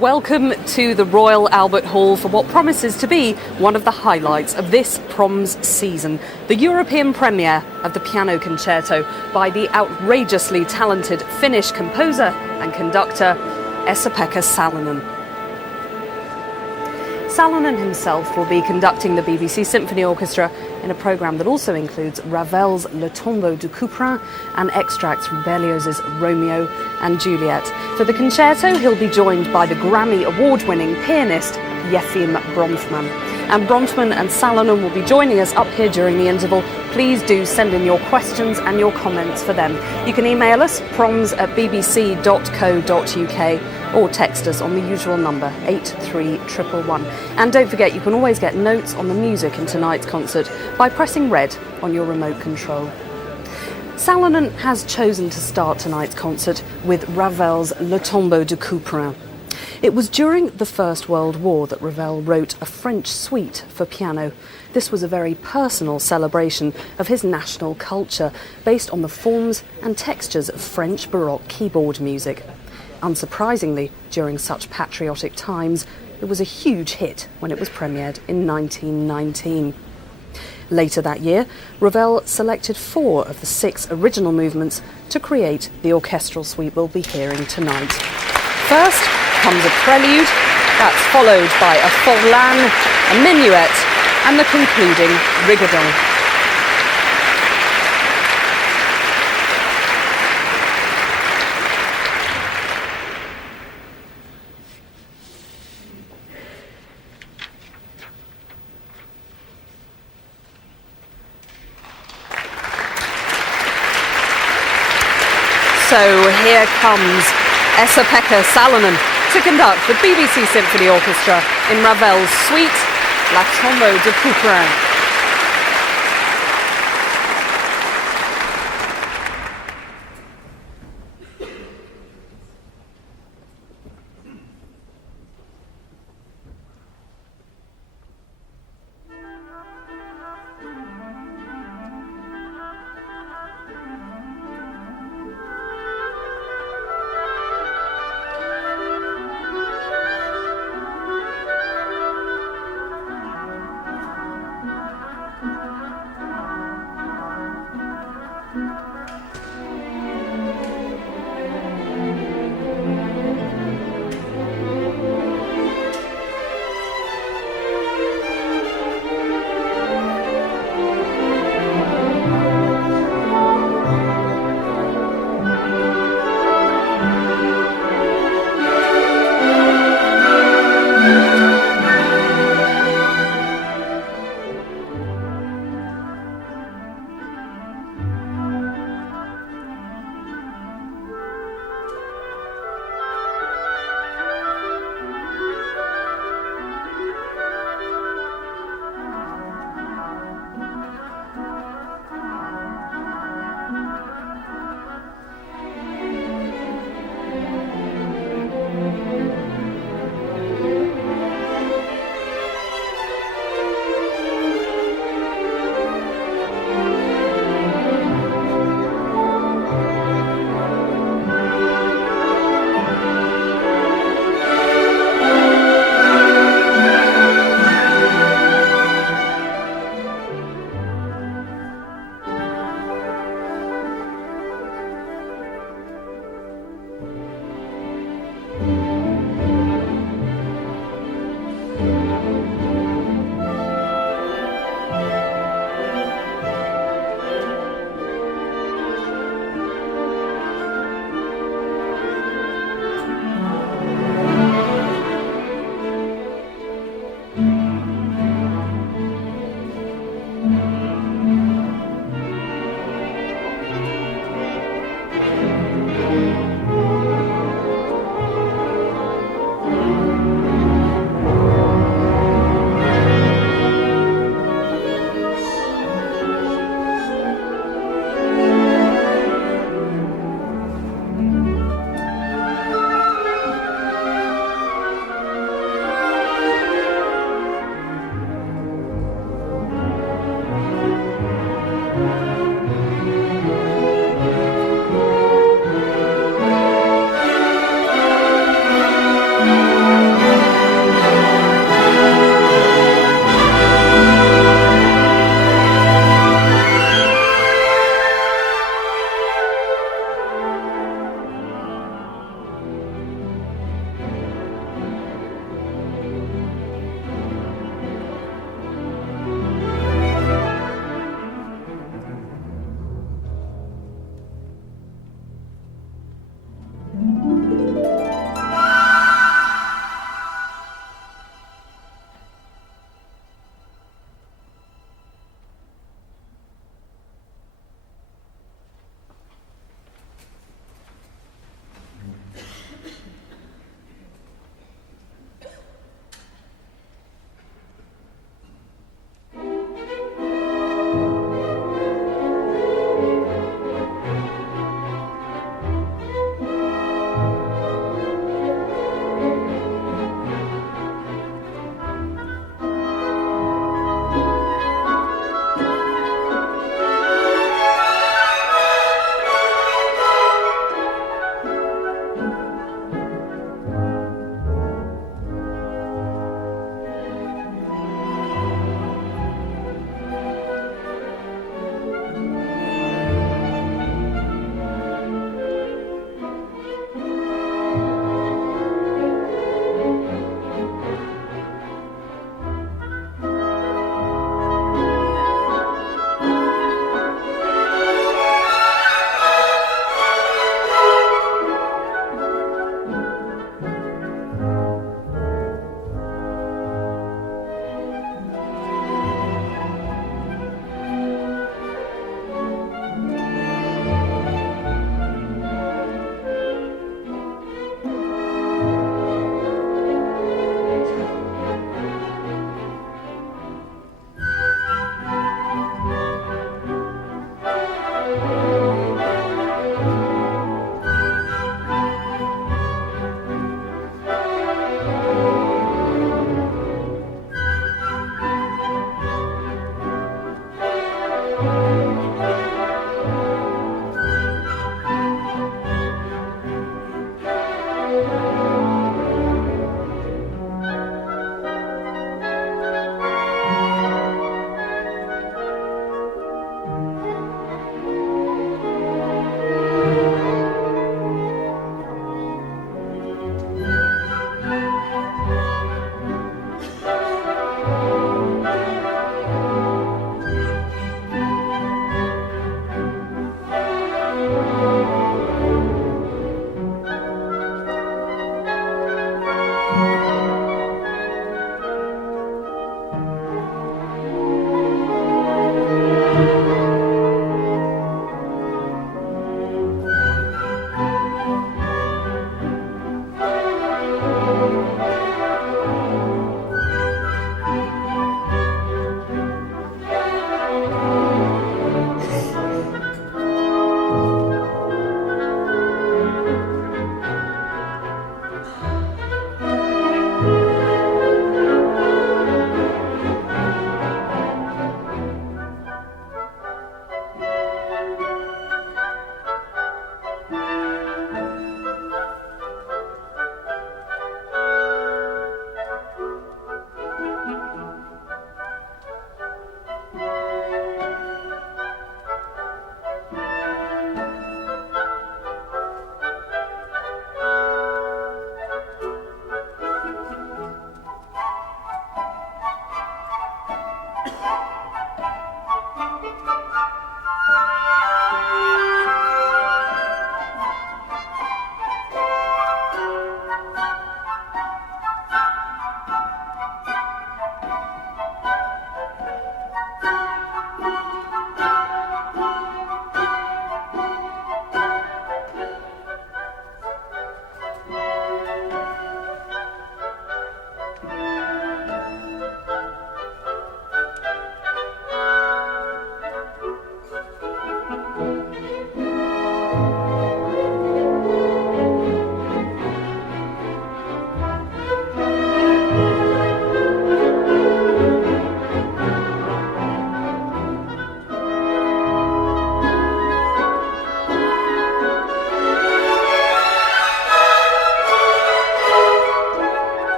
Welcome to the Royal Albert Hall for what promises to be one of the highlights of this Proms season, the European premiere of the piano concerto by the outrageously talented Finnish composer and conductor Esa Pekka Salonen. Salonen himself will be conducting the BBC Symphony Orchestra in a programme that also includes Ravel's Le Tombeau de Couperin and extracts from Berlioz's Roméo and Juliette. For the concerto, he'll be joined by the Grammy award-winning pianist Yefim Bronfman. And Bronfman and Salonen will be joining us up here during the interval. Please do send in your questions and your comments for them. You can email us, proms@bbc.co.uk, or text us on the usual number, 83111. And don't forget, you can always get notes on the music in tonight's concert by pressing red on your remote control. Salonen has chosen to start tonight's concert with Ravel's Le Tombeau de Couperin. It was during the First World War that Ravel wrote a French suite for piano. This was a very personal celebration of his national culture, based on the forms and textures of French Baroque keyboard music. Unsurprisingly, during such patriotic times, it was a huge hit when it was premiered in 1919. Later that year, Ravel selected 4 of the 6 original movements to create the orchestral suite we'll be hearing tonight. First comes a prelude, that's followed by a forlan, a minuet, and the concluding rigodon. So here comes Esa Pekka Salonen to conduct the BBC Symphony Orchestra in Ravel's suite, La Tombeau de Couperin.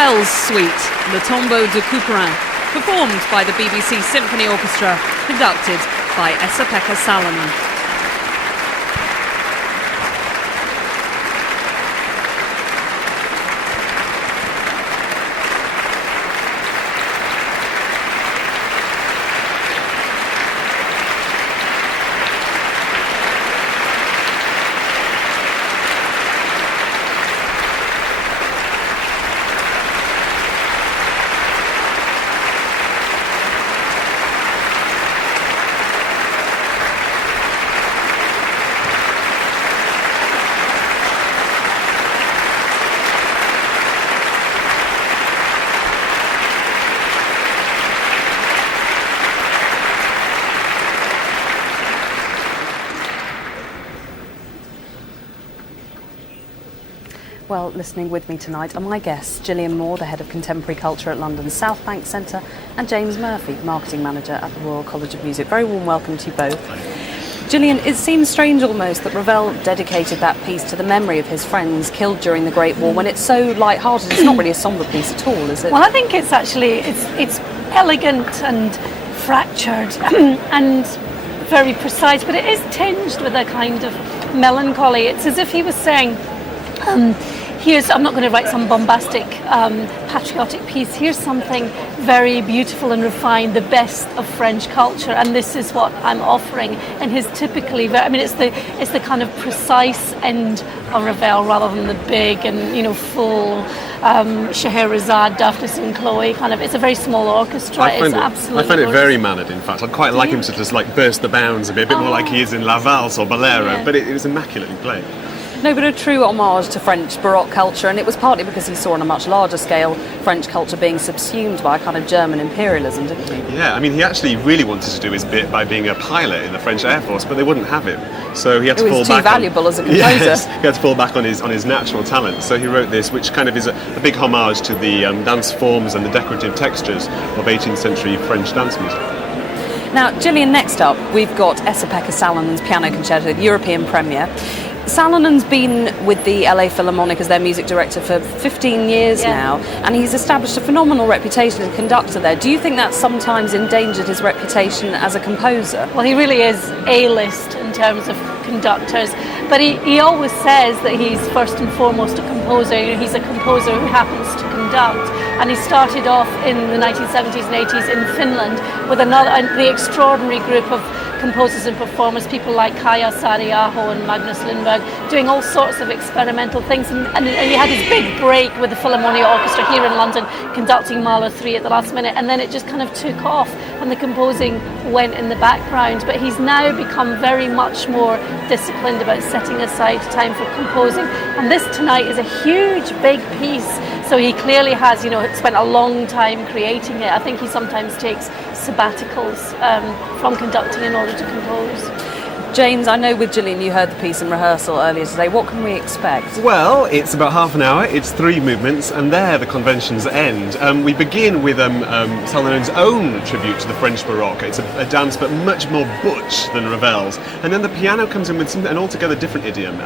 Ravel's suite, Le Tombeau de Couperin, performed by the BBC Symphony Orchestra, conducted by Esa Pekka Salonen. Well, listening with me tonight are my guests, Gillian Moore, the Head of Contemporary Culture at London's South Bank Centre, and James Murphy, Marketing Manager at the Royal College of Music. Very warm welcome to you both. Gillian, it seems strange almost that Ravel dedicated that piece to the memory of his friends killed during the Great War when it's so light-hearted. It's not really a sombre piece at all, is it? Well, I think it's actually, it's elegant and fractured and very precise, but it is tinged with a kind of melancholy. It's as if he was saying, I'm not going to write some bombastic patriotic piece. Here's something very beautiful and refined, the best of French culture, and this is what I'm offering. And his typically, it's the kind of precise end of Ravel rather than the big and full Scheherazade, Daphnis and Chloe kind of. It's a very small orchestra. I find it very mannered. In fact, I'd quite like him to just burst the bounds a bit more like he is in La Valse or Bolero. Yeah. But it was immaculately played. No, but a true homage to French Baroque culture, and it was partly because he saw on a much larger scale French culture being subsumed by a kind of German imperialism, didn't he? Yeah, he actually really wanted to do his bit by being a pilot in the French Air Force, but they wouldn't have him. So he had to fall back. He was too valuable as a composer. Yes, he had to fall back on his natural talent. So he wrote this, which kind of is a big homage to the dance forms and the decorative textures of 18th century French dance music. Now, Gillian, next up, we've got Esa Pekka Salonen's Piano Concerto, the European premiere. Salonen's been with the LA Philharmonic as their music director for 15 years now, and he's established a phenomenal reputation as a conductor there. Do you think that's sometimes endangered his reputation as a composer? Well, he really is A-list in terms of conductors, but he always says that he's first and foremost a composer. He's a composer who happens to conduct, and he started off in the 1970s and 80s in Finland with the extraordinary group of composers and performers, people like Kaija Saariaho and Magnus Lindberg, doing all sorts of experimental things. And he had his big break with the Philharmonic Orchestra here in London, conducting Mahler 3 at the last minute, and then it just kind of took off and the composing went in the background. But he's now become very much more disciplined about setting aside time for composing. And this tonight is a huge, big piece. So he clearly has, spent a long time creating it. I think he sometimes takes sabbaticals from conducting in order to compose. James, I know with Gillian you heard the piece in rehearsal earlier today. What can we expect? Well, it's about half an hour, it's 3 movements, and there the conventions end. We begin with Salonen's own tribute to the French Baroque. It's a dance but much more butch than Ravel's. And then the piano comes in with an altogether different idiom,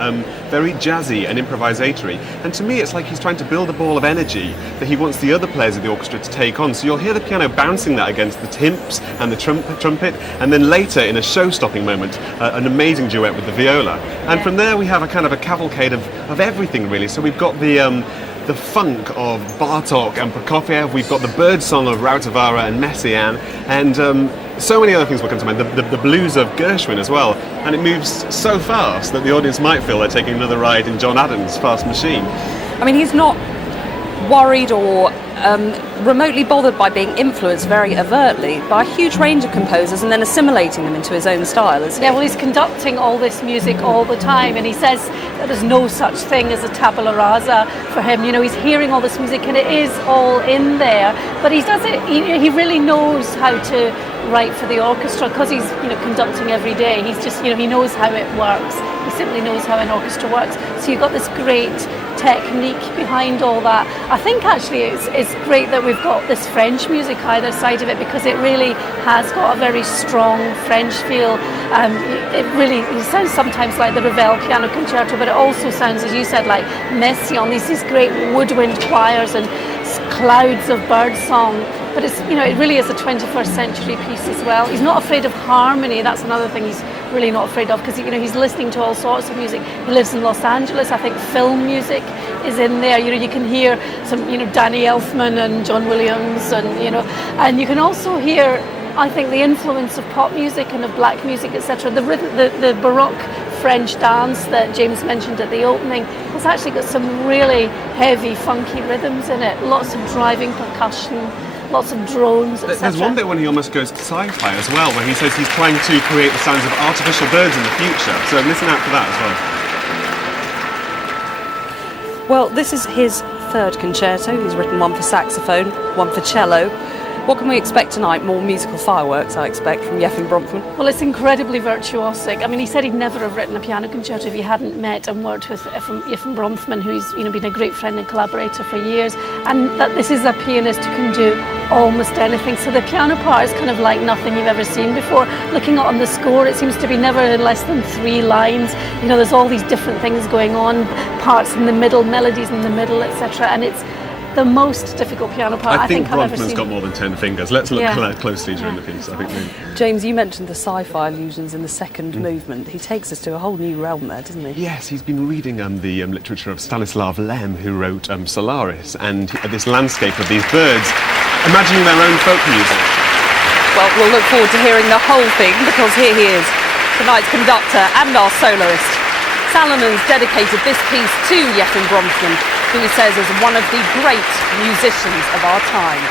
very jazzy and improvisatory. And to me it's like he's trying to build a ball of energy that he wants the other players of the orchestra to take on. So you'll hear the piano bouncing that against the timps and the trumpet, and then later in a show-stopping moment, an amazing duet with the viola. And from there we have a kind of a cavalcade of everything really. So we've got the funk of Bartók and Prokofiev, we've got the bird song of Rautavaara and Messiaen, and so many other things will come to mind. The blues of Gershwin as well. And it moves so fast that the audience might feel they're taking another ride in John Adams' Fast Machine. He's not worried or remotely bothered by being influenced very overtly by a huge range of composers and then assimilating them into his own style, isn't he? Yeah, well, he's conducting all this music all the time, and he says that there's no such thing as a tabula rasa for him. He's hearing all this music and it is all in there, but he does it, he really knows how to write for the orchestra because he's conducting every day. He's just he knows how it works. He simply knows how an orchestra works. So you've got this great technique behind all that. I think actually it's great that we've got this French music either side of it, because it really has got a very strong French feel. It sounds sometimes like the Ravel Piano Concerto, but it also sounds, as you said, like Messiaen, these great woodwind choirs and clouds of birdsong. But it's, it really is a 21st century piece as well. He's not afraid of harmony. That's another thing he's really not afraid of, because he's listening to all sorts of music. He lives in Los Angeles. I think film music is in there. You can hear some, Danny Elfman and John Williams, and you can also hear, I think, the influence of pop music and of black music, etc. The rhythm, the Baroque French dance that James mentioned at the opening has actually got some really heavy, funky rhythms in it. Lots of driving percussion, lots of drones, etc. There's one bit when he almost goes to sci-fi as well, where he says he's trying to create the sounds of artificial birds in the future. So listen out for that as well. Well, this is his third concerto. He's written one for saxophone, one for cello. What can we expect tonight? More musical fireworks, I expect, from Yefim Bronfman. Well, it's incredibly virtuosic. I mean, he said he'd never have written a piano concerto if he hadn't met and worked with Yefim Bronfman, who's been a great friend and collaborator for years, and that this is a pianist who can do almost anything. So the piano part is kind of like nothing you've ever seen before. Looking on the score, it seems to be never less than 3 lines. There's all these different things going on, parts in the middle, melodies in the middle, etc. And it's the most difficult piano part I think I've ever seen. Bronfman's got more than 10 fingers. Let's look closely during the piece. I think. James, you mentioned the sci-fi allusions in the second movement. He takes us to a whole new realm there, doesn't he? Yes, he's been reading the literature of Stanislav Lem, who wrote Solaris, and this landscape of these birds, imagining their own folk music. Well, we'll look forward to hearing the whole thing, because here he is, tonight's conductor and our soloist. Salonen's dedicated this piece to Yefim Bronfman, who he says is one of the great musicians of our time.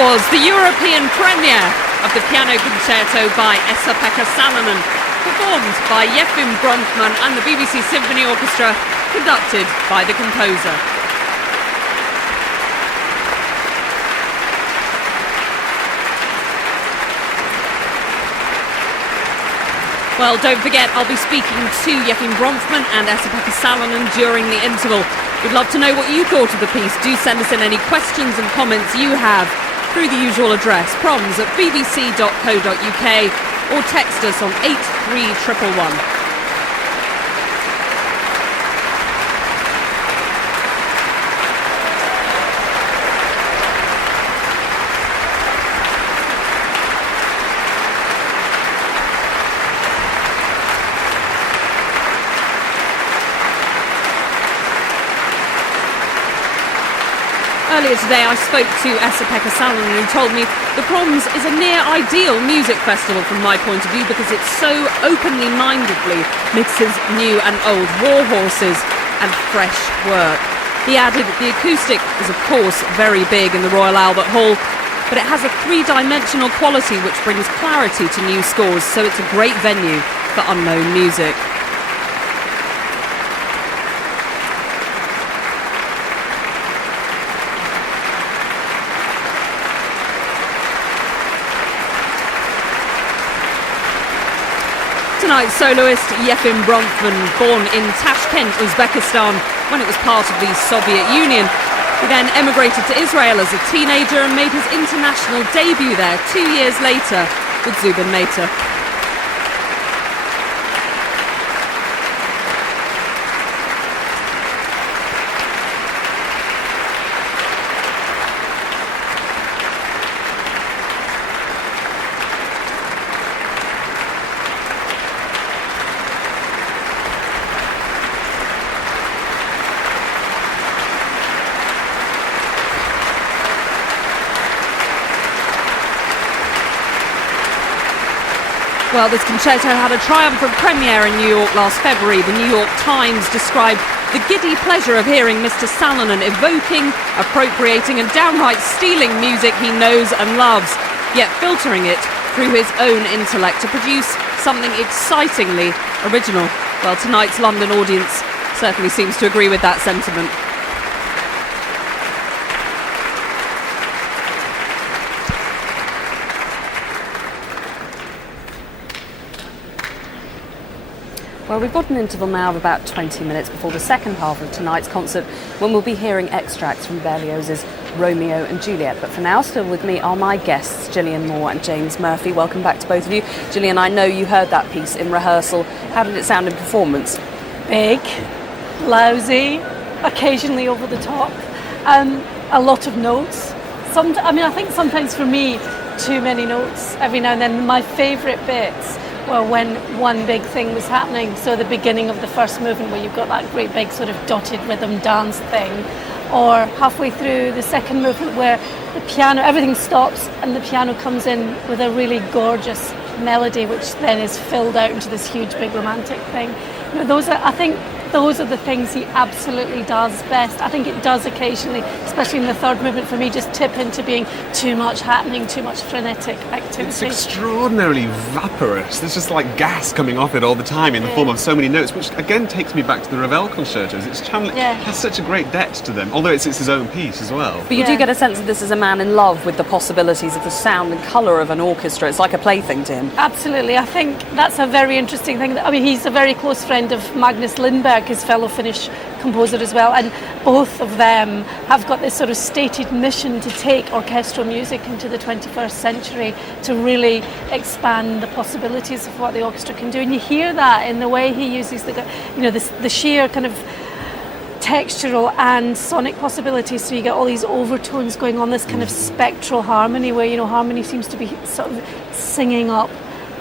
Was the European premiere of the piano concerto by Esa Pekka Salonen, performed by Yefim Bronfman and the BBC Symphony Orchestra, conducted by the composer. Well, don't forget, I'll be speaking to Yefim Bronfman and Esa Pekka Salonen during the interval. We'd love to know what you thought of the piece. Do send us in any questions and comments you have through the usual address, proms@bbc.co.uk, or text us on 83111. Earlier today I spoke to Esa Pekka Salonen, who told me the Proms is a near ideal music festival from my point of view because it so openly mindedly mixes new and old war horses and fresh work. He added that the acoustic is of course very big in the Royal Albert Hall, but it has a three-dimensional quality which brings clarity to new scores, so it's a great venue for unknown music. Tonight's soloist Yefim Bronfman, born in Tashkent, Uzbekistan, when it was part of the Soviet Union. He then emigrated to Israel as a teenager and made his international debut there 2 years later with Zubin Mehta. Well, this concerto had a triumphant premiere in New York last February. The New York Times described the giddy pleasure of hearing Mr. Salonen evoking, appropriating and downright stealing music he knows and loves, yet filtering it through his own intellect to produce something excitingly original. Well, tonight's London audience certainly seems to agree with that sentiment. Well, we've got an interval now of about 20 minutes before the second half of tonight's concert, when we'll be hearing extracts from Berlioz's Romeo and Juliette. But for now, still with me are my guests, Gillian Moore and James Murphy. Welcome back to both of you. Gillian, I know you heard that piece in rehearsal. How did it sound in performance? Big, lousy, occasionally over the top, a lot of notes, I think sometimes for me, too many notes every now and then. My favourite bits were when one big thing was happening. So the beginning of the first movement where you've got that great big sort of dotted rhythm dance thing, or halfway through the second movement where the piano, everything stops and the piano comes in with a really gorgeous melody, which then is filled out into this huge big romantic thing. You know, I think those are the things he absolutely does best. I think it does occasionally, especially in the third movement for me, just tip into being too much happening, too much frenetic activity. It's extraordinarily vaporous. There's just like gas coming off it all the time in the form of so many notes, which again takes me back to the Ravel concertos. It has such a great depth to them, although it's his own piece as well. But you do get a sense that this is a man in love with the possibilities of the sound and colour of an orchestra. It's like a plaything to him. Absolutely. I think that's a very interesting thing. I mean, he's a very close friend of Magnus Lindberg, his fellow Finnish composer as well, and both of them have got this sort of stated mission to take orchestral music into the 21st century, to really expand the possibilities of what the orchestra can do. And you hear that in the way he uses the sheer kind of textural and sonic possibilities. So you get all these overtones going on, this kind of spectral harmony where, you know, harmony seems to be sort of singing up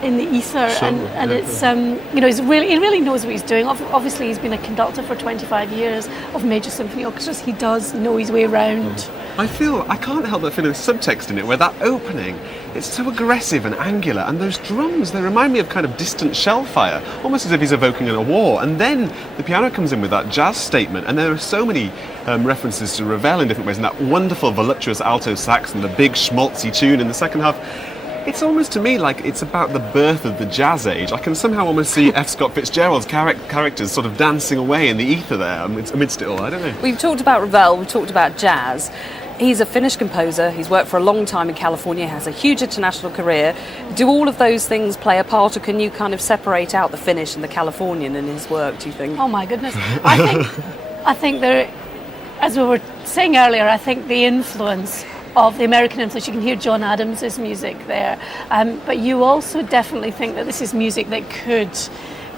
in the ether, and it's he really knows what he's doing. Obviously he's been a conductor for 25 years of major symphony orchestras. He does know his way around. I can't help but feel a subtext in it where that opening, it's so aggressive and angular, and those drums, they remind me of kind of distant shell fire, almost as if he's evoking a war. And then the piano comes in with that jazz statement, and there are so many references to Ravel in different ways, and that wonderful voluptuous alto sax and the big schmaltzy tune in the second half. It's almost to me like it's about the birth of the jazz age. I can somehow almost see F. Scott Fitzgerald's characters sort of dancing away in the ether there amidst it all. I don't know. We've talked about Ravel, we've talked about jazz. He's a Finnish composer, he's worked for a long time in California, has a huge international career. Do all of those things play a part, or can you kind of separate out the Finnish and the Californian in his work, do you think? Oh my goodness. I think there, as we were saying earlier, I think the influence of the American influence, you can hear John Adams' music there, but you also definitely think that this is music that could,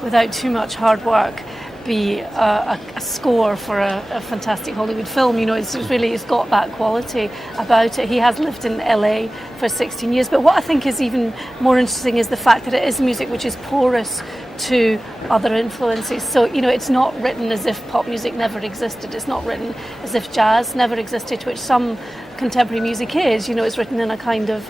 without too much hard work, be a score for a fantastic Hollywood film. You know, it's got that quality about it. He has lived in LA for 16 years, but what I think is even more interesting is the fact that it is music which is porous to other influences. So, you know, it's not written as if pop music never existed. It's not written as if jazz never existed, which some contemporary music is. You know, it's written in a kind of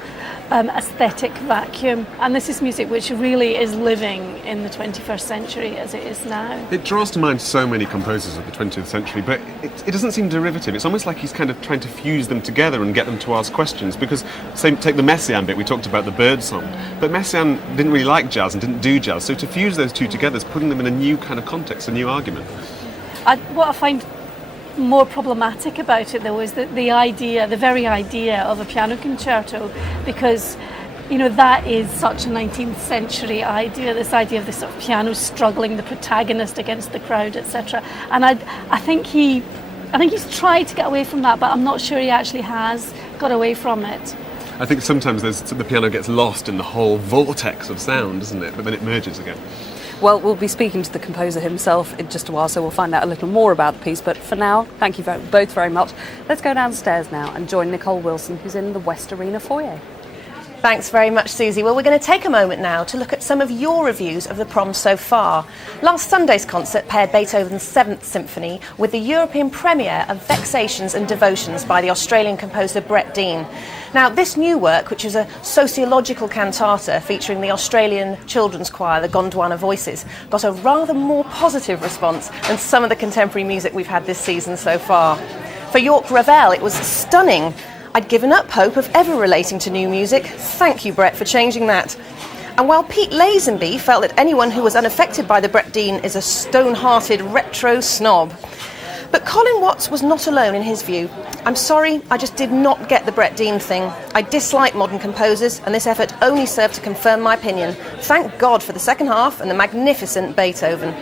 aesthetic vacuum, and this is music which really is living in the 21st century as it is now. It draws to mind so many composers of the 20th century, but it doesn't seem derivative. It's almost like he's kind of trying to fuse them together and get them to ask questions, because take the Messiaen bit, we talked about the bird song, but Messiaen didn't really like jazz and didn't do jazz, so to fuse those two together is putting them in a new kind of context, a new argument. What I find more problematic about it, though, is the very idea of a piano concerto, because, you know, that is such a 19th century idea, this idea of the sort of piano struggling, the protagonist against the crowd, etc. And I think he's tried to get away from that, but I'm not sure he actually has got away from it. I think sometimes the piano gets lost in the whole vortex of sound, doesn't it? But then it merges again. Well, we'll be speaking to the composer himself in just a while, so we'll find out a little more about the piece. But for now, thank you both very much. Let's go downstairs now and join Nicole Wilson, who's in the West Arena foyer. Thanks very much, Susie. Well, we're going to take a moment now to look at some of your reviews of the Prom so far. Last Sunday's concert paired Beethoven's 7th Symphony with the European premiere of Vexations and Devotions by the Australian composer Brett Dean. Now, this new work, which is a sociological cantata featuring the Australian children's choir, the Gondwana Voices, got a rather more positive response than some of the contemporary music we've had this season so far. For York Ravel, it was stunning. I'd given up hope of ever relating to new music. Thank you, Brett, for changing that. And while Pete Lazenby felt that anyone who was unaffected by the Brett Dean is a stone-hearted retro snob. But Colin Watts was not alone in his view. I'm sorry, I just did not get the Brett Dean thing. I dislike modern composers, and this effort only served to confirm my opinion. Thank God for the second half and the magnificent Beethoven.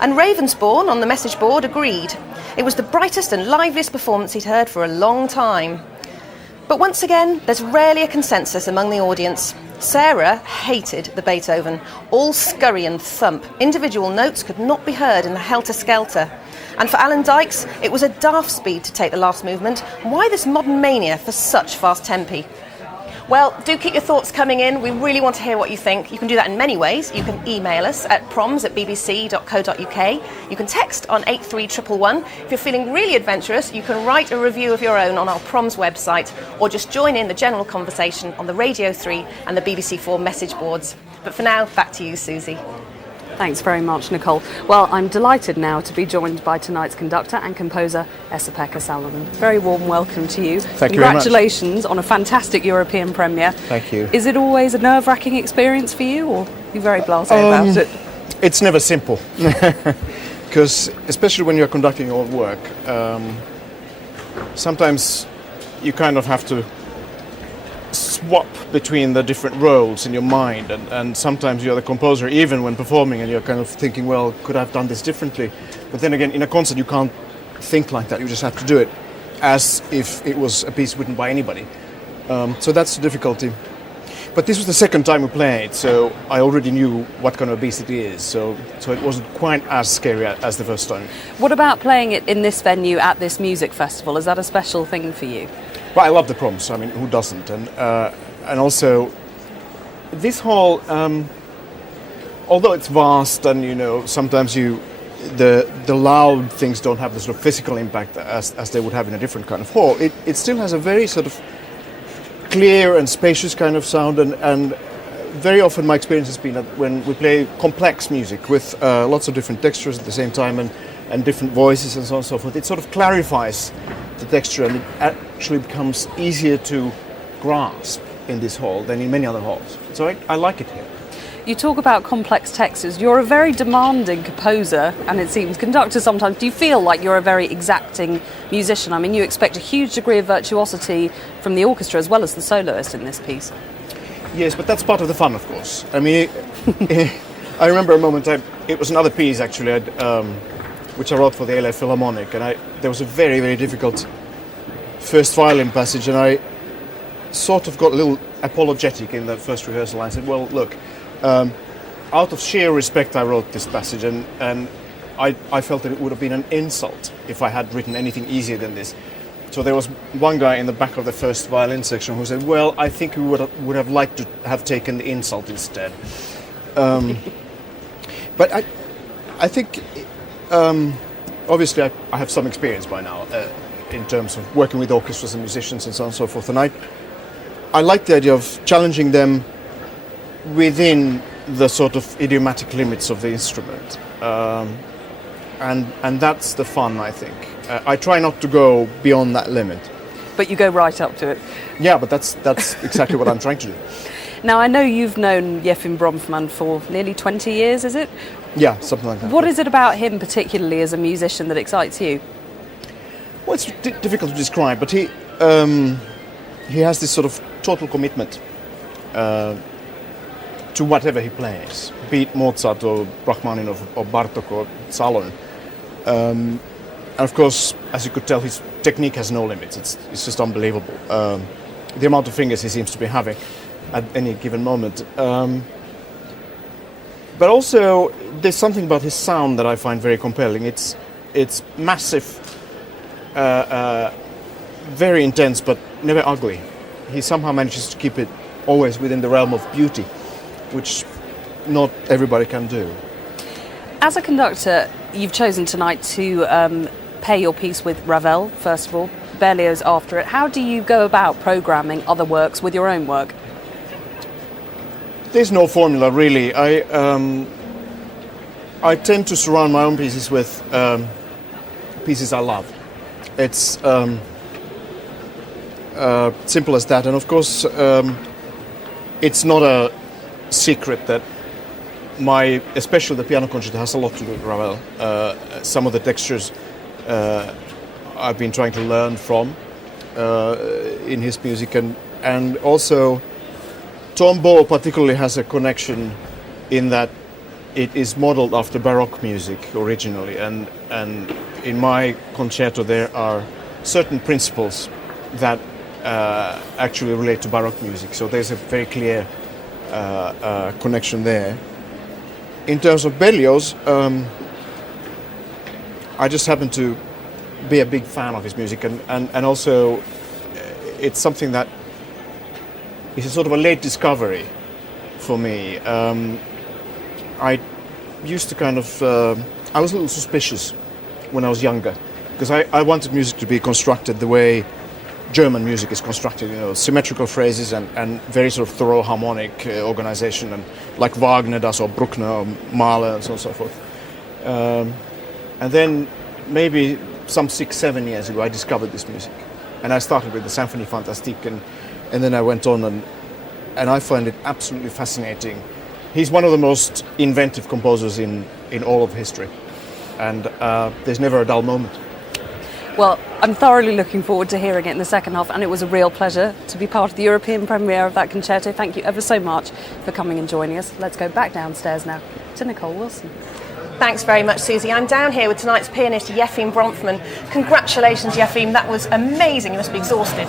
And Ravensbourne on the message board agreed. It was the brightest and liveliest performance he'd heard for a long time. But once again, there's rarely a consensus among the audience. Sarah hated the Beethoven. All scurry and thump. Individual notes could not be heard in the helter-skelter. And for Alan Dykes, it was a daft speed to take the last movement. Why this modern mania for such fast tempi? Well, do keep your thoughts coming in. We really want to hear what you think. You can do that in many ways. You can email us at proms@bbc.co.uk. You can text on 83111. If you're feeling really adventurous, you can write a review of your own on our Proms website, or just join in the general conversation on the Radio 3 and the BBC4 message boards. But for now, back to you, Susie. Thanks very much, Nicole. Well, I'm delighted now to be joined by tonight's conductor and composer, Esa Pekka Salonen. Very warm welcome to you. Thank you very much. Congratulations on a fantastic European premiere. Thank you. Is it always a nerve-wracking experience for you, or are you very blasé about it? It's never simple, because especially when you're conducting your own work, sometimes you kind of have to swap between the different roles in your mind, and sometimes you're the composer even when performing, and you're kind of thinking, well, could I have done this differently? But then again, in a concert you can't think like that. You just have to do it as if it was a piece written by anybody. So that's the difficulty. But this was the second time we played, so I already knew what kind of piece it is, so it wasn't quite as scary as the first time. What about playing it in this venue at this music festival? Is that a special thing for you? Well, I love the Proms. I mean, who doesn't? And also, this hall, although it's vast, and sometimes the loud things don't have the sort of physical impact as they would have in a different kind of hall. It still has a very sort of clear and spacious kind of sound, and very often my experience has been that when we play complex music with lots of different textures at the same time and different voices and so on and so forth, it sort of clarifies the texture, and it actually becomes easier to grasp in this hall than in many other halls. So I like it here. You talk about complex textures. You're a very demanding composer, and it seems conductor sometimes. Do you feel like you're a very exacting musician? I mean, you expect a huge degree of virtuosity from the orchestra as well as the soloist in this piece. Yes, but that's part of the fun, of course. I mean, I remember a moment, it was another piece actually, which I wrote for the LA Philharmonic, and there was a very, very difficult first violin passage, and I sort of got a little apologetic in the first rehearsal. I said, well, look, out of sheer respect I wrote this passage, and I felt that it would have been an insult if I had written anything easier than this. So there was one guy in the back of the first violin section who said, well, I think we would have liked to have taken the insult instead. But I think... obviously, I have some experience by now in terms of working with orchestras and musicians and so on and so forth, and I like the idea of challenging them within the sort of idiomatic limits of the instrument, and that's the fun, I think. I try not to go beyond that limit. But you go right up to it. Yeah, but that's exactly what I'm trying to do. Now, I know you've known Yefim Bronfman for nearly 20 years, is it? Yeah, something like that. What is it about him particularly as a musician that excites you? Well, it's difficult to describe, but he has this sort of total commitment to whatever he plays, be it Mozart or Rachmaninoff or Bartók or Salonen. And of course, as you could tell, his technique has no limits. It's just unbelievable. The amount of fingers he seems to be having at any given moment. But also, there's something about his sound that I find very compelling. It's massive, very intense, but never ugly. He somehow manages to keep it always within the realm of beauty, which not everybody can do. As a conductor, you've chosen tonight to pair your piece with Ravel, first of all, Berlioz after it. How do you go about programming other works with your own work? There's no formula, really. I tend to surround my own pieces with pieces I love. It's simple as that. And of course, it's not a secret that especially the piano concerto has a lot to do with Ravel. Some of the textures I've been trying to learn from in his music, and also tombeau particularly has a connection in that it is modeled after Baroque music originally, and in my concerto there are certain principles that actually relate to Baroque music, so there's a very clear connection there. In terms of Berlioz, I just happen to be a big fan of his music, and also it's something that is a sort of a late discovery for me. I used to kind of, I was a little suspicious when I was younger, because I wanted music to be constructed the way German music is constructed, symmetrical phrases and very sort of thorough harmonic organization, and like Wagner does, or Bruckner, or Mahler, and so on and so forth. And then maybe some 6-7 years ago, I discovered this music, and I started with the Symphonie Fantastique, and then I went on, and I find it absolutely fascinating. He's one of the most inventive composers in all of history, and there's never a dull moment. Well, I'm thoroughly looking forward to hearing it in the second half, and it was a real pleasure to be part of the European premiere of that concerto. Thank you ever so much for coming and joining us. Let's go back downstairs now to Nicole Wilson. Thanks very much, Susie. I'm down here with tonight's pianist, Yefim Bronfman. Congratulations, Yefim. That was amazing. You must be exhausted.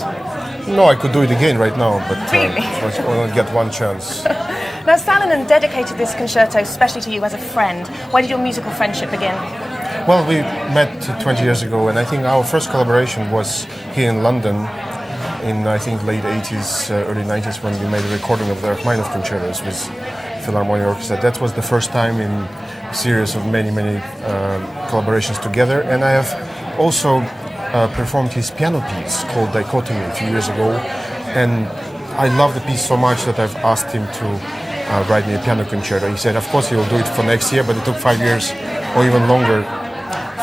No, I could do it again right now, but Really? I only get one chance. Now, Salonen dedicated this concerto especially to you as a friend. Where did your musical friendship begin? Well, we met 20 years ago, and I think our first collaboration was here in London in, I think, late 80s, early 90s, when we made a recording of the Rachmaninoff concertos with Philharmonic Orchestra. That was the first time in a series of many collaborations together, and I have also performed his piano piece called Dichotomy a few years ago, and I love the piece so much that I've asked him to write me a piano concerto. He said, of course, he will do it for next year, but it took 5 years or even longer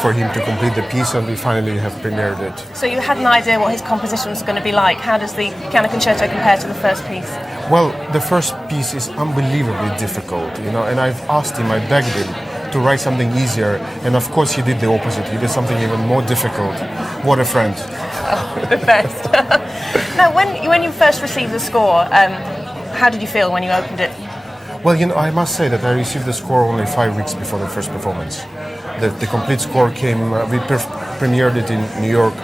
for him to complete the piece, and we finally have premiered it. So you had an idea what his composition was going to be like. How does the piano concerto compare to the first piece? Well, the first piece is unbelievably difficult, and I've asked him, I begged him to write something easier, and of course he did the opposite. He did something even more difficult. What a friend. Oh, the best. Now, when you first received the score, how did you feel when you opened it? Well, I must say that I received the score only 5 weeks before the first performance. The complete score came, we premiered it in New York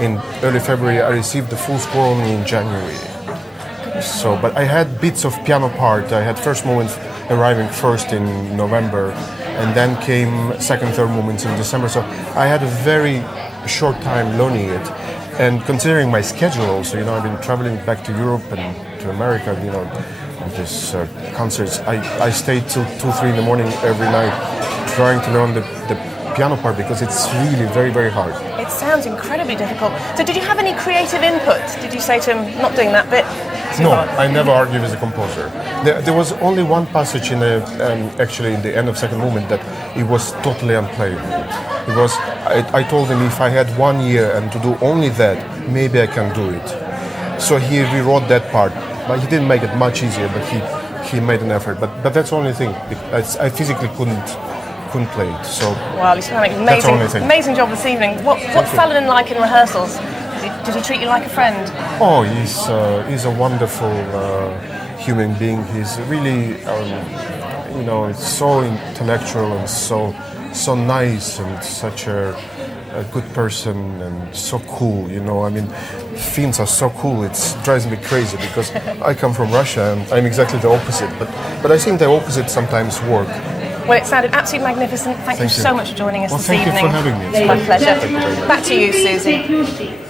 in early February. I received the full score only in January. So, but I had bits of piano part. I had first movements arriving first in November, and then came second, third movements in December. So I had a very short time learning it. And considering my schedule also, I've been traveling back to Europe and to America, on these concerts. I stayed till 2-3 in the morning every night trying to learn the piano part, because it's really very, very hard. It sounds incredibly difficult. So did you have any creative input? Did you say to him, not doing that bit? No, I never argue with a composer. There was only one passage actually in the end of second movement that it was totally unplayable. I told him if I had 1 year and to do only that, maybe I can do it. So he rewrote that part, but he didn't make it much easier, but he made an effort. But that's the only thing. I physically couldn't play it. So well, he's done an amazing job this evening. What's Salonen like in rehearsals? Did he treat you like a friend? Oh, he's a wonderful human being. He's really, so intellectual and so nice, and such a good person, and so cool. Finns are so cool. It drives me crazy, because I come from Russia and I'm exactly the opposite. But I think the opposite sometimes work. Well, it sounded absolutely magnificent. Thank you so much for joining us this evening. Thank you for having me. It's my pleasure. Back to you, Susie.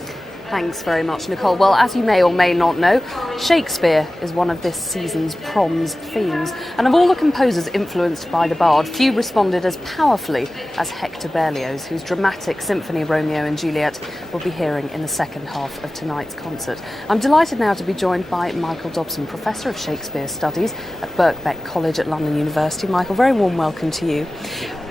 Thanks very much, Nicole. Well, as you may or may not know, Shakespeare is one of this season's Proms themes. And of all the composers influenced by the bard, few responded as powerfully as Hector Berlioz, whose dramatic symphony Roméo and Juliette we'll be hearing in the second half of tonight's concert. I'm delighted now to be joined by Michael Dobson, Professor of Shakespeare Studies at Birkbeck College at London University. Michael, very warm welcome to you.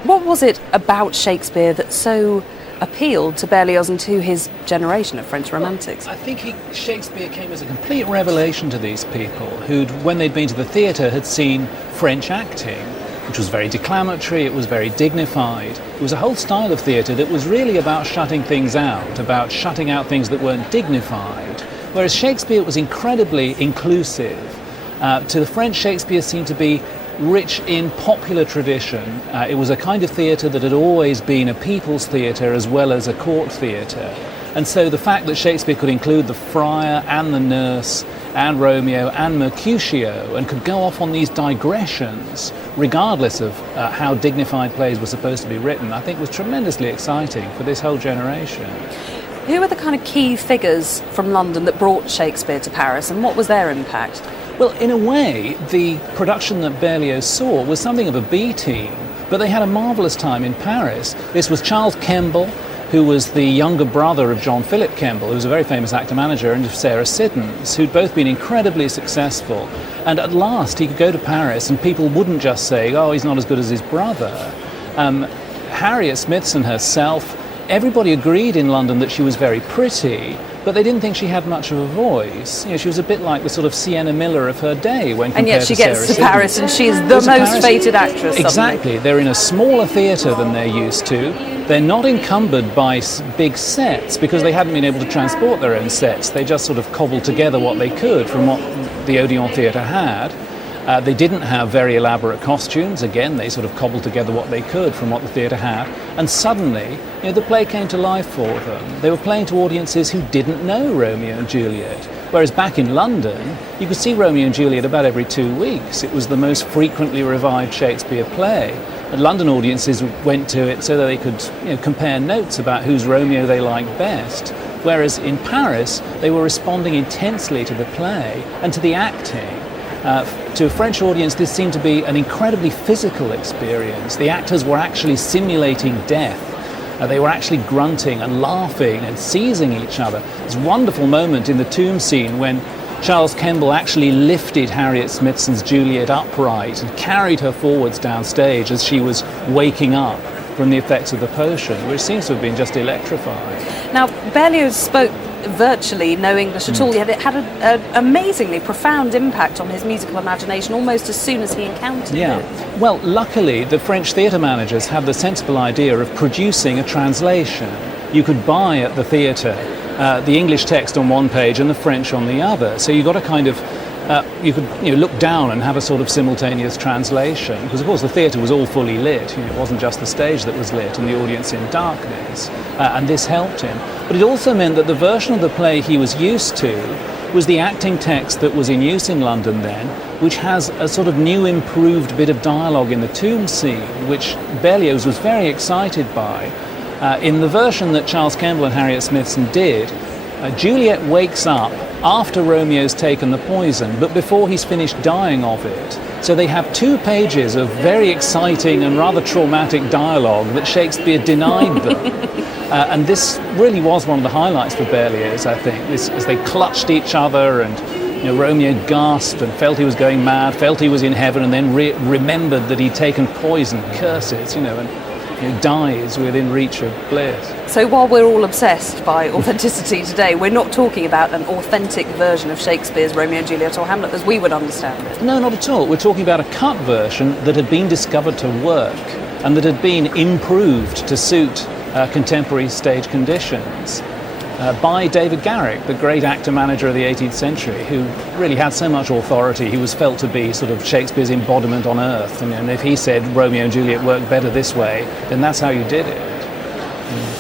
What was it about Shakespeare that so appealed to Berlioz and to his generation of French romantics? I think Shakespeare came as a complete revelation to these people who'd, when they'd been to the theatre, had seen French acting, which was very declamatory, it was very dignified. It was a whole style of theatre that was really about shutting things out, about shutting out things that weren't dignified. Whereas Shakespeare was incredibly inclusive. To the French, Shakespeare seemed to be rich in popular tradition. It was a kind of theatre that had always been a people's theatre as well as a court theatre. And so the fact that Shakespeare could include the friar and the nurse and Romeo and Mercutio, and could go off on these digressions regardless of how dignified plays were supposed to be written, I think was tremendously exciting for this whole generation. Who were the kind of key figures from London that brought Shakespeare to Paris, and what was their impact? Well, in a way, the production that Berlioz saw was something of a B-team, but they had a marvellous time in Paris. This was Charles Kemble, who was the younger brother of John Philip Kemble, who was a very famous actor-manager, and of Sarah Siddons, who'd both been incredibly successful. And at last he could go to Paris and people wouldn't just say, oh, he's not as good as his brother. Harriet Smithson herself, everybody agreed in London that she was very pretty, but they didn't think she had much of a voice. You know, she was a bit like the sort of Sienna Miller of her day when compared and yet she to gets Sarah to Siddons. Paris and she's the most feted actress. Exactly. Suddenly. They're in a smaller theatre than they're used to. They're not encumbered by big sets because they hadn't been able to transport their own sets. They just sort of cobbled together what they could from what the Odeon Theatre had. They didn't have very elaborate costumes. Again, they sort of cobbled together what they could from what the theatre had. And suddenly, you know, the play came to life for them. They were playing to audiences who didn't know Romeo and Juliet. Whereas back in London, you could see Romeo and Juliet about every 2 weeks. It was the most frequently revived Shakespeare play. And London audiences went to it so that they could, you know, compare notes about whose Romeo they liked best. Whereas in Paris, they were responding intensely to the play and to the acting. To a French audience, this seemed to be an incredibly physical experience. The actors were actually simulating death. They were actually grunting and laughing and seizing each other. This wonderful moment in the tomb scene when Charles Kemble actually lifted Harriet Smithson's Juliet upright and carried her forwards downstage as she was waking up from the effects of the potion, which seems to have been just electrifying. Now, Berlioz spoke virtually no English at all, yet it had an amazingly profound impact on his musical imagination almost as soon as he encountered it. Well, luckily, the French theatre managers had the sensible idea of producing a translation. You could buy at the theatre the English text on one page and the French on the other. So you got a kind of you could look down and have a sort of simultaneous translation, because of course the theatre was all fully lit. It wasn't just the stage that was lit and the audience in darkness, and this helped him. But it also meant that the version of the play he was used to was the acting text that was in use in London then, which has a sort of new improved bit of dialogue in the tomb scene, which Berlioz was very excited by. In the version that Charles Kemble and Harriet Smithson did, Juliet wakes up after Romeo's taken the poison, but before he's finished dying of it. So they have 2 pages of very exciting and rather traumatic dialogue that Shakespeare denied them. And this really was one of the highlights for Berlioz, I think, as they clutched each other and Romeo gasped and felt he was going mad, felt he was in heaven, and then remembered that he'd taken poison, curses, and dies within reach of bliss. So while we're all obsessed by authenticity today, we're not talking about an authentic version of Shakespeare's Romeo and Juliet or Hamlet as we would understand it. No, not at all. We're talking about a cut version that had been discovered to work and that had been improved to suit contemporary stage conditions by David Garrick, the great actor-manager of the 18th century, who really had so much authority. He was felt to be sort of Shakespeare's embodiment on earth, and if he said Romeo and Juliet worked better this way, then that's how you did it.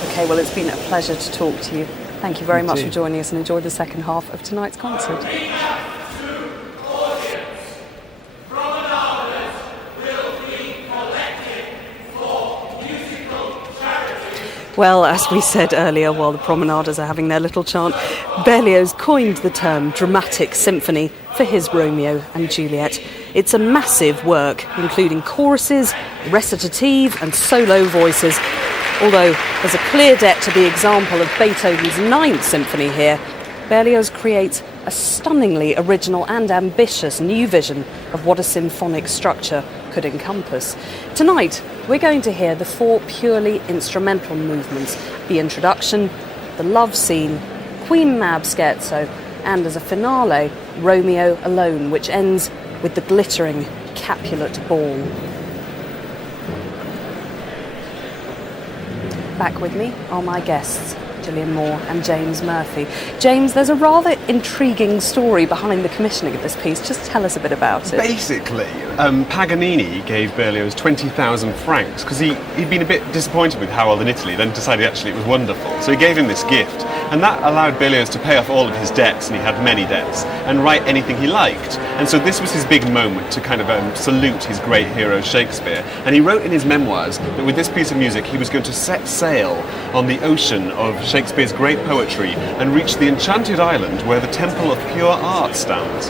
Okay, well, it's been a pleasure to talk to you. Thank you very much for joining us, and enjoy the second half of tonight's concert. Well, as we said earlier, while the promenaders are having their little chant, Berlioz coined the term dramatic symphony for his Romeo and Juliet. It's a massive work, including choruses, recitative and solo voices, although there's a clear debt to the example of Beethoven's Ninth Symphony here. Berlioz creates a stunningly original and ambitious new vision of what a symphonic structure could encompass. Tonight, we're going to hear the 4 purely instrumental movements: the introduction, the love scene, Queen Mab scherzo, and as a finale, Romeo alone, which ends with the glittering Capulet ball. Back with me are my guests, Gillian Moore and James Murphy. James, there's a rather intriguing story behind the commissioning of this piece. Just tell us a bit about it. Basically, Paganini gave Berlioz 20,000 francs because he'd been a bit disappointed with Harold in Italy, then decided actually it was wonderful. So he gave him this gift, And that allowed Berlioz to pay off all of his debts, and he had many debts, and write anything he liked. And so this was his big moment to kind of salute his great hero Shakespeare. And he wrote in his memoirs that with this piece of music he was going to set sail on the ocean of Shakespeare's great poetry and reach the enchanted island where the Temple of Pure Art stands.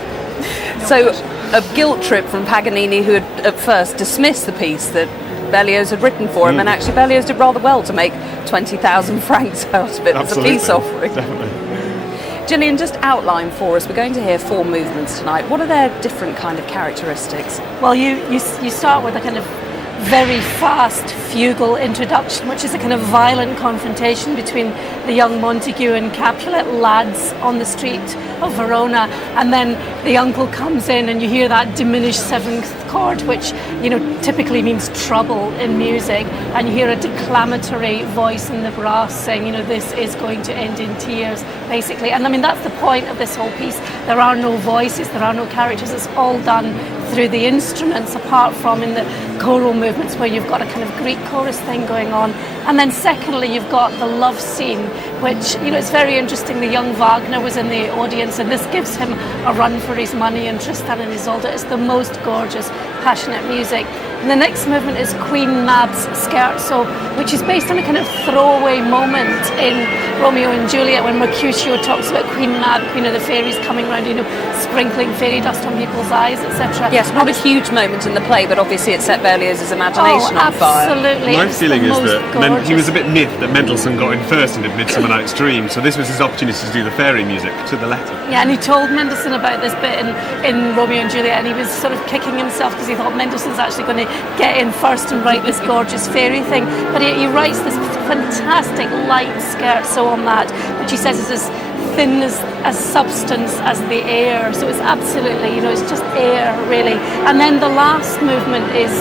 So, a guilt trip from Paganini, who had at first dismissed the piece that Berlioz had written for him, and actually Berlioz did rather well to make 20,000 francs out of it as a peace offering. Definitely. Gillian, just outline for us, we're going to hear 4 movements tonight. What are their different kind of characteristics? Well, you start with a kind of very fast fugal introduction, which is a kind of violent confrontation between the young Montague and Capulet lads on the street of Verona, and then the uncle comes in and you hear that diminished 7th chord, which, you know, typically means trouble in music, and you hear a declamatory voice in the brass saying, you know, this is going to end in tears, basically. And I mean, that's the point of this whole piece. There are no voices, there are no characters, it's all done through the instruments, apart from in the choral movements where you've got a kind of Greek chorus thing going on. And then secondly, you've got the love scene, which, you know, it's very interesting. The young Wagner was in the audience, and this gives him a run for his money in Tristan and Isolde. It's the most gorgeous, passionate music. And the next movement is Queen Mab's Scherzo, which is based on a kind of throwaway moment in Romeo and Juliet when Mercutio talks about Queen Mab, Queen of the Fairies, coming around, you know, sprinkling fairy dust on people's eyes, etc. Yes, not a huge moment in the play, but obviously it set Berlioz's imagination on fire. Absolutely. My feeling is that he was a bit miffed that Mendelssohn got in first and did Midsummer Night's Dream, so this was his opportunity to do the fairy music to the letter. Yeah, and he told Mendelssohn about this bit in Romeo and Juliet, and he was sort of kicking himself because he thought Mendelssohn's actually going to get in first and write this gorgeous fairy thing. But he writes this fantastic light scherzo on that, which he says is as thin as substance as the air. So it's absolutely, you know, it's just air, really. And then the last movement is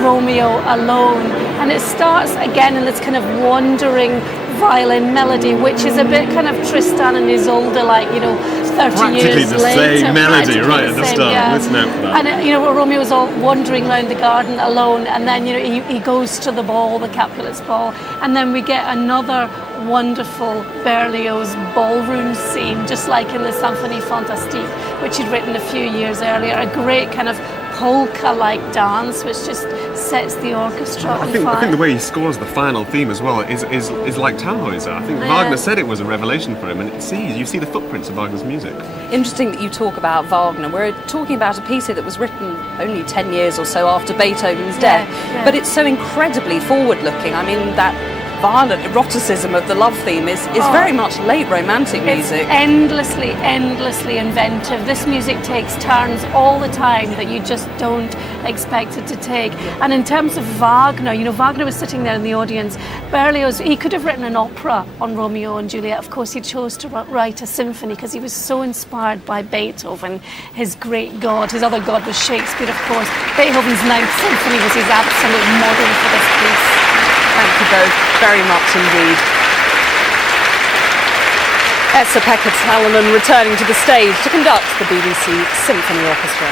Romeo alone, and it starts again in this kind of wandering violin melody, which is a bit kind of Tristan and Isolde, like, you know, 30 years later. Practically the same melody right at the start. Yeah. Listen out for that. And, you know, Romeo's all wandering around the garden alone, and then, you know, he goes to the ball, the Capulet's ball, and then we get another wonderful Berlioz ballroom scene, just like in the Symphonie Fantastique, which he'd written a few years earlier. A great kind of polka-like dance, which just sets the orchestra on fire. I think the way he scores the final theme as well is like Tannhäuser. I think Wagner said it was a revelation for him, and you see the footprints of Wagner's music. Interesting that you talk about Wagner. We're talking about a piece here that was written only 10 years or so after Beethoven's death, but it's so incredibly forward-looking. I mean, that violent eroticism of the love theme is very much late romantic music. It's endlessly inventive. This music takes turns all the time that you just don't expect it to take. And in terms of Wagner, you know, Wagner was sitting there in the audience. Berlioz, he could have written an opera on Romeo and Juliet. Of course, he chose to write a symphony because he was so inspired by Beethoven, his great god. His other god was Shakespeare, of course. Beethoven's Ninth Symphony was his absolute model for this piece. Thank you both very much indeed. Esa Pekka Salonen returning to the stage to conduct the BBC Symphony Orchestra.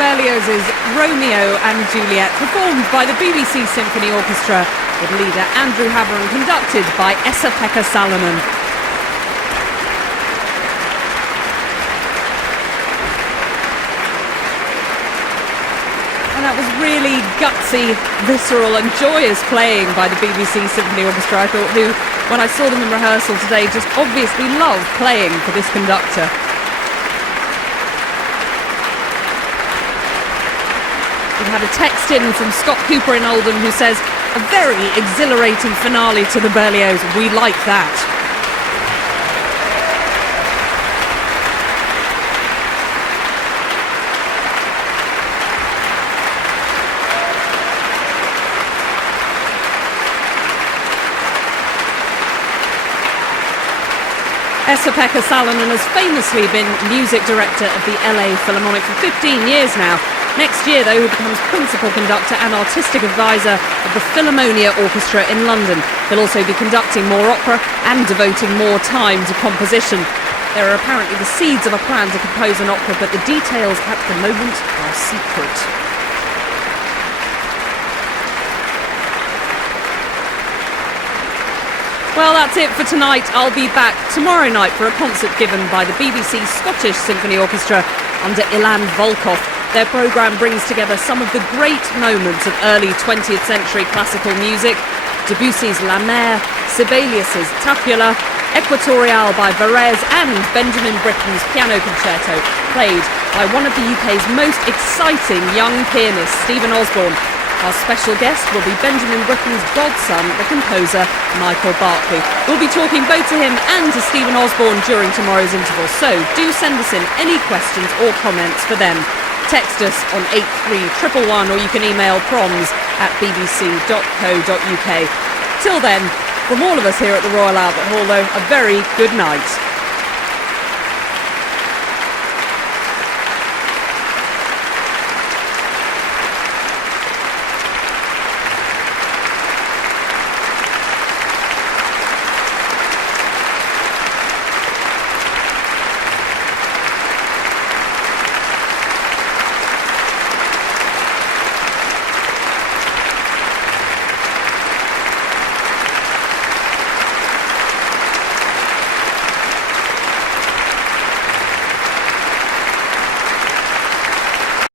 Berlioz's Romeo and Juliette, performed by the BBC Symphony Orchestra, with leader Andrew Haber and conducted by Esa Pekka Salonen. And that was really gutsy, visceral and joyous playing by the BBC Symphony Orchestra, I thought, who, when I saw them in rehearsal today, just obviously love playing for this conductor. We've had a text in from Scott Cooper in Oldham who says, a very exhilarating finale to the Berlioz. We like that. Esa Pekka Salonen has famously been music director of the LA Philharmonic for 15 years now. Next year, though, he becomes principal conductor and artistic advisor of the Philharmonia Orchestra in London. He'll also be conducting more opera and devoting more time to composition. There are apparently the seeds of a plan to compose an opera, but the details at the moment are secret. Well, that's it for tonight. I'll be back tomorrow night for a concert given by the BBC Scottish Symphony Orchestra under Ilan Volkov. Their programme brings together some of the great moments of early 20th century classical music. Debussy's La Mer, Sibelius's Tapiola, Equatorial by Varese and Benjamin Britten's Piano Concerto, played by one of the UK's most exciting young pianists, Stephen Osborne. Our special guest will be Benjamin Britten's godson, the composer Michael Barclay. We'll be talking both to him and to Stephen Osborne during tomorrow's interval, so do send us in any questions or comments for them. Text us on 83111 or you can email proms@bbc.co.uk. Till then, from all of us here at the Royal Albert Hall, though, a very good night.